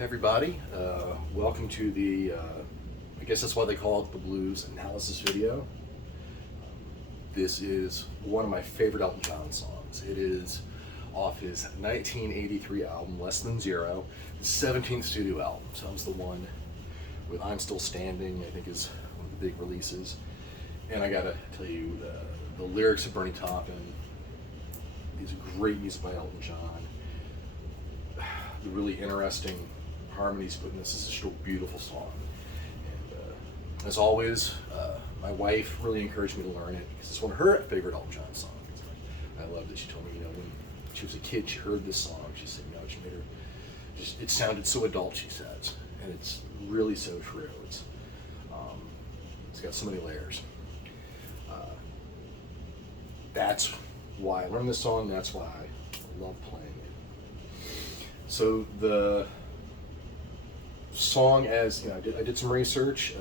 Everybody, welcome to the, I guess that's why they call it the blues analysis video. This is one of my favorite Elton John songs. It is off his 1983 album, Less Than Zero, his 17th studio album. So that was the one with I'm Still Standing, I think is one of the big releases. And I gotta tell you, the lyrics of Bernie Taupin, these great music by Elton John, the really interesting harmonies put in this is just a beautiful song. And as always, my wife really encouraged me to learn it because it's one of her favorite Elton John songs. I loved it. She told me, when she was a kid, she heard this song. She said, it made her it sounded so adult, she says, and it's really so true. It's got so many layers. That's why I learned this song. That's why I love playing it. So the song, as I did some research.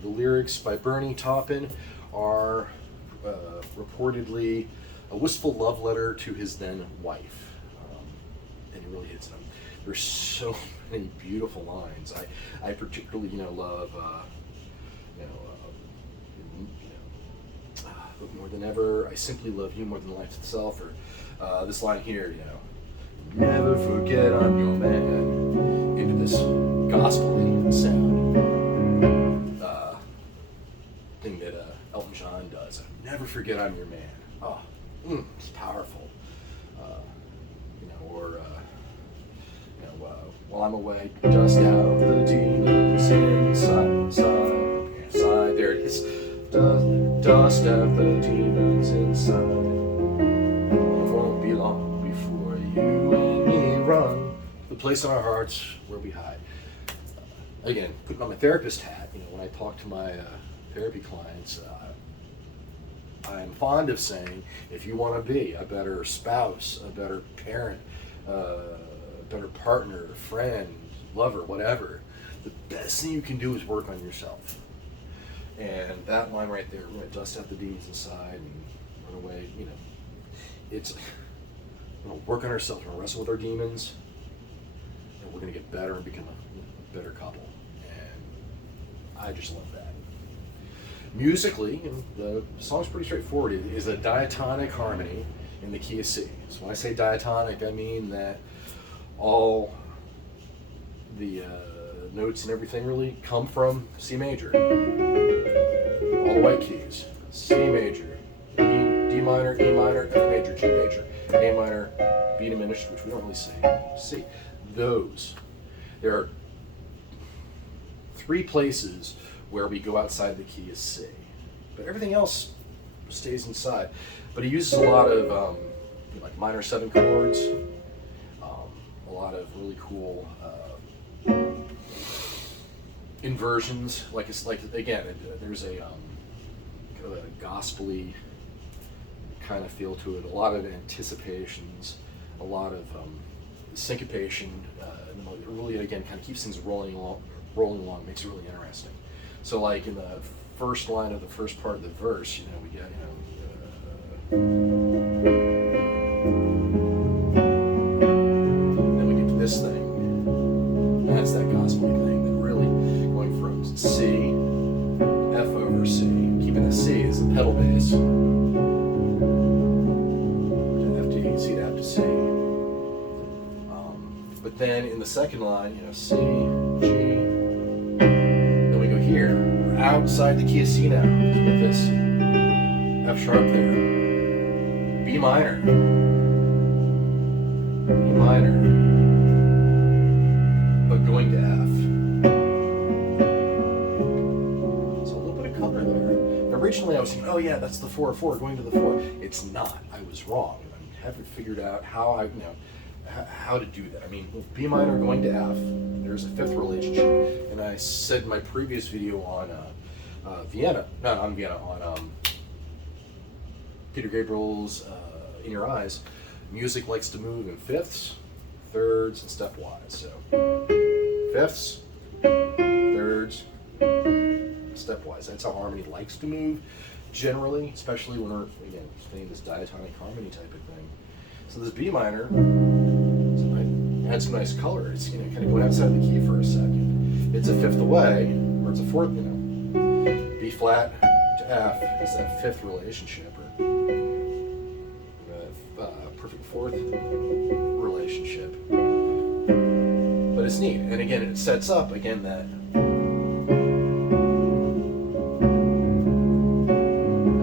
The lyrics by Bernie Taupin are reportedly a wistful love letter to his then wife, and it really hits them. There's so many beautiful lines. I particularly love more than ever. I simply love you more than life itself. Or this line here, never forget I'm your man. Into this gospel-y sound thing that Elton John does. Never forget I'm your man. Oh, it's powerful. While I'm away, dust out the demons inside. There it is. Dust out the demons inside. It won't be long before you and me run. The place in our hearts where we hide. Again, putting on my therapist hat, when I talk to my therapy clients, I'm fond of saying, if you want to be a better spouse, a better parent, a better partner, friend, lover, whatever, the best thing you can do is work on yourself. And that line right there, we're going to dust out the demons inside and run away, it's, we're going to work on ourselves, we're going to wrestle with our demons, and we're going to get better and become a better couple. And I just love that. Musically, the song's pretty straightforward. It is a diatonic harmony in the key of C. So when I say diatonic, I mean that all the notes and everything really come from C major. All the white keys. C major, D minor, E minor, F major, G major, A minor, B diminished, which we don't really say, C. There are three places where we go outside the key of C. But everything else stays inside. But he uses a lot of like minor 7 chords, a lot of really cool inversions. There's a kind of a gospel-y kind of feel to it. A lot of anticipations, a lot of syncopation. And it really, again, kind of keeps things rolling along, makes it really interesting. So like in the first line of the first part of the verse, we get, then we get to this thing. That's that gospel thing that really going from C, F over C, keeping the C as the pedal bass, to F to E, C to F to C. But then in the second line, C, G, here, we're outside the key of C now. Get this F sharp there, B minor, E minor, but going to F. So a little bit of color there. And originally I was thinking, oh yeah, that's the 4/4 going to the 4. It's not. I was wrong. I haven't figured out how to do that. With B minor going to F, there's a fifth relationship, and I said in my previous video on Peter Gabriel's In Your Eyes, music likes to move in fifths, thirds, and stepwise. So fifths, thirds, stepwise. That's how harmony likes to move, generally, especially when we're, again, playing this diatonic harmony type of thing. So this B minor, had some nice color. It's, you know, kind of going outside of the key for a second. It's a fifth away, or it's a fourth, you know. B flat to F is that fifth relationship, or perfect fourth relationship. But it's neat, and again, it sets up again that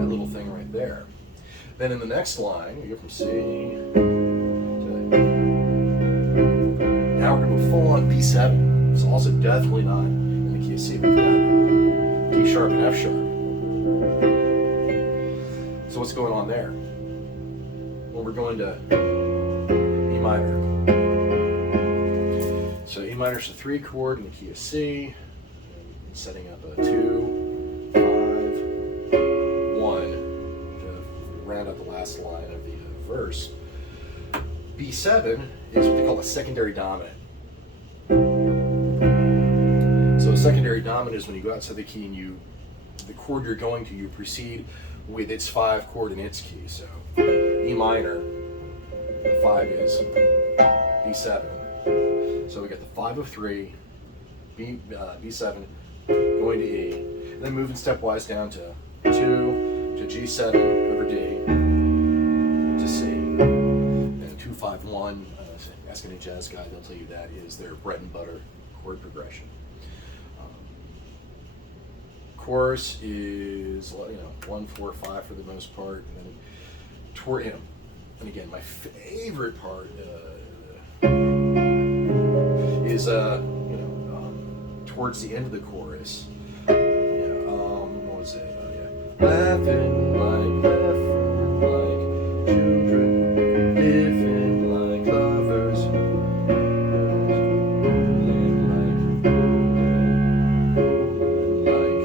little thing right there. Then in the next line, we go from C to, now we're going to go full on B7. It's also definitely not in the key of C. We've got D sharp and F sharp. So what's going on there? Well, we're going to E minor. So E minor is a 3 chord in the key of C, and setting up a 2, 5, 1 to round out the last line of the verse. B7 is what they call a secondary dominant. So a secondary dominant is when you go outside the key and the chord you're going to, you proceed with its 5 chord in its key. So E minor, the 5 is B7. So we got the 5 of 3, B7, going to E, and then moving stepwise down to 2 to G7 over D to C. And 2, 5, 1. Ask any jazz guy; they'll tell you that is their bread and butter chord progression. Chorus is, you know, 1, 4, 5 for the most part, and then toward him. And again, my favorite part is you know, towards the end of the chorus. What was it? Laughing like children, living like lovers, rolling like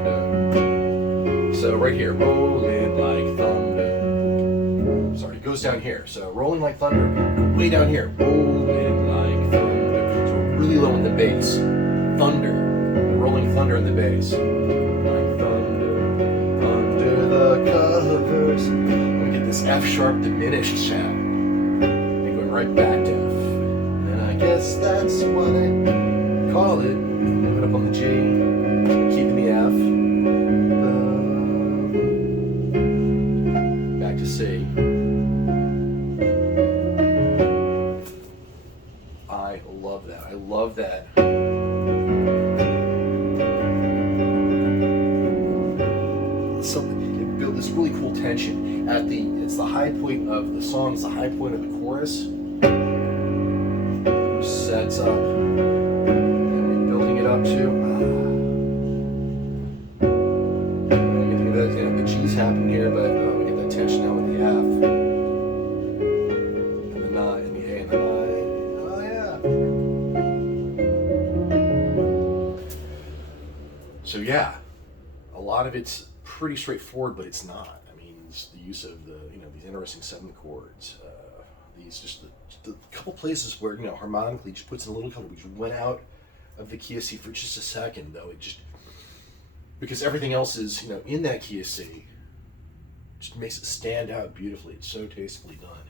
thunder. So right here, rolling like thunder. Sorry, it goes down here. So rolling like thunder, way down here, rolling like thunder. So we're really low in the bass. Thunder, rolling thunder in the bass. Like thunder, under the covers. And we get this F sharp diminished sound. And going right back to F. And I guess that's what I call it. Moving up on the G, keeping the F. Back to C. I love that. I love that. It built this really cool tension at it's the high point of the song, it's the high point of the chorus, which sets up, and we're building it up to, you think of that, you know, the G's happen here, but we get that tension now with the F, and the 9, and the A, and the 9, oh yeah. So yeah, a lot of it's pretty straightforward, but it's not. I mean, it's the use of these interesting 7 chords, these just the couple places where, you know, harmonically just puts in a little color. We just went out of the key of C for just a second, though. It just, because everything else is, you know, in that key of C, just makes it stand out beautifully. It's so tastefully done,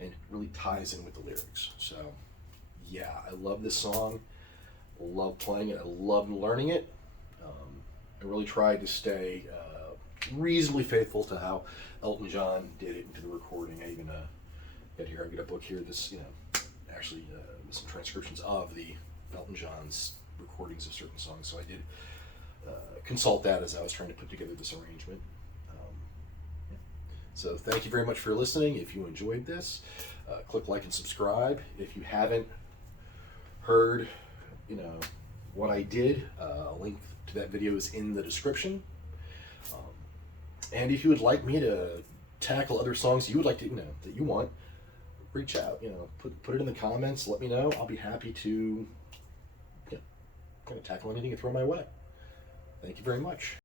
and really ties in with the lyrics. So yeah, I love this song. I love playing it. I love learning it. I really tried to stay reasonably faithful to how Elton John did it into the recording. I even got here. I got a book here. This, you know, actually with some transcriptions of the Elton John's recordings of certain songs. So I did consult that as I was trying to put together this arrangement. Yeah. So thank you very much for listening. If you enjoyed this, click like and subscribe. If you haven't heard, you know, what I did, a link to that video is in the description. And if you would like me to tackle other songs you would like to, you know, that you want, reach out. You know, put it in the comments. Let me know. I'll be happy to, you know, kind of tackle anything you throw my way. Thank you very much.